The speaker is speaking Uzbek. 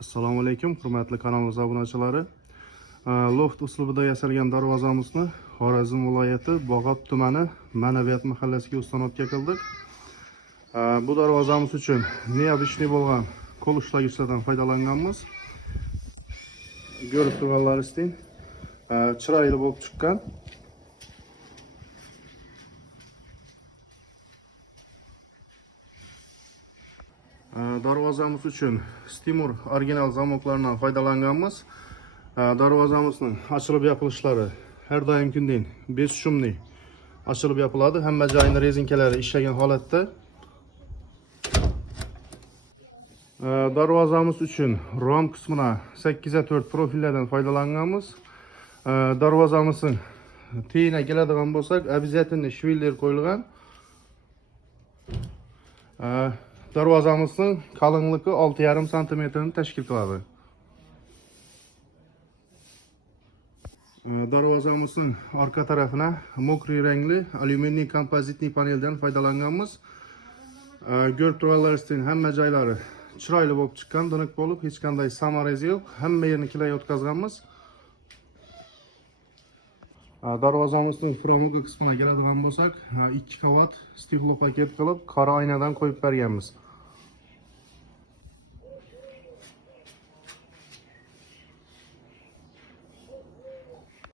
Assalomu alaykum, hurmatli kanalimiz obunachilari. Loft uslubida yasalgan darvozamizni Xorazm viloyati Bog'ot tumani Ma'naviyat mahallasiga ustanobga qildik. Bu darvozamiz uchun neobishli bo'lgan qo'l ushlagichlardan foydalanganmiz. Ko'rib turganlaringizday chiroyli bo'lib chiqqan. Darvozamiz uchun Stimur original zamoklardan foydalanganmiz. Darvozamizning ochilib yopilishlari har doimgiday 5 shumli ochilib yopiladi. Hamma joyini rezinkalari ishlagan holatda. Darvozamiz uchun rom qismina 8x4 profillardan foydalanganmiz. Darvozamizning tiyina keladigan bo'lsak, обязательно shviller qo'yilgan. Darvozamizning qalinligi 6,5 cm ni tashkil qiladi. Darvozamizning orqa tarafina mokriy rangli alyuminiy kompozitli paneldan foydalanganmiz. Ko'rib turganlaringizday hamma joylari chiroyli bo'lib chiqqan, tiniq bo'lib, hech qanday samarasi yo'q. Hamma yerini kilay o'tkazganmiz. Darvozamizning frontgi qismiga keladigan bo'lsak, 2 qavat stiflopaket qilib qora oynadan qo'yib berganmiz.